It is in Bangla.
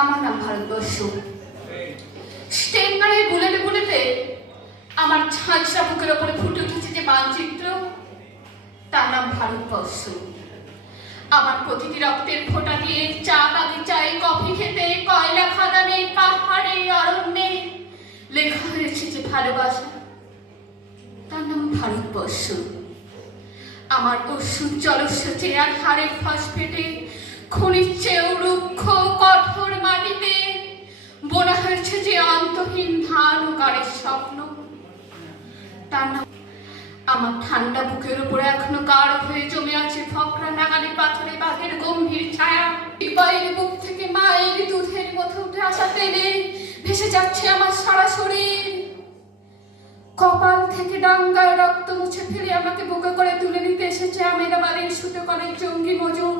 আমার নাম ভারতবর্ষ। স্টেনগারের বুলেটে বুলেটে আমার ঝাঁঝরা বুকের ওপরে ফুটে উঠেছে যে মানচিত্র, তার নাম ভারতবর্ষ। আমার প্রতিটি রক্তের ফোঁটা দিয়ে চা বাগিচায়, কফি খেতে, কয়লা খাদানে, পাহাড়ে, অরণ্যে লেখা হয়েছে যে ভালোবাসা, তার নাম ভারতবর্ষ। আমার অশ্রু জলস্য চেয়ার হাড়ের ফসফেটে, খনির চেয়েও রুক্ষ কঠোর মাটিতে বোনা হয়েছে যে অন্তহীন ধান ও গাড়ির স্বপ্ন, তার নাম। আমার ঠান্ডা বুকের উপরে এখনো গাঢ় হয়ে জমে আছে ফকরা নাগালি পাথরে বাঘের গম্ভীর ছায়া। বাইরের বুক থেকে মায়ের দুধের মতো উঠে আসা টেনে ভেসে যাচ্ছে আমার সারা শরীর। কপাল থেকে ডাঙ্গায় রক্ত মুছে ফেলে আমাকে বুকে করে তুলে নিতে এসেছে আমেদাবাদের সুতোকলের জঙ্গি মজুর।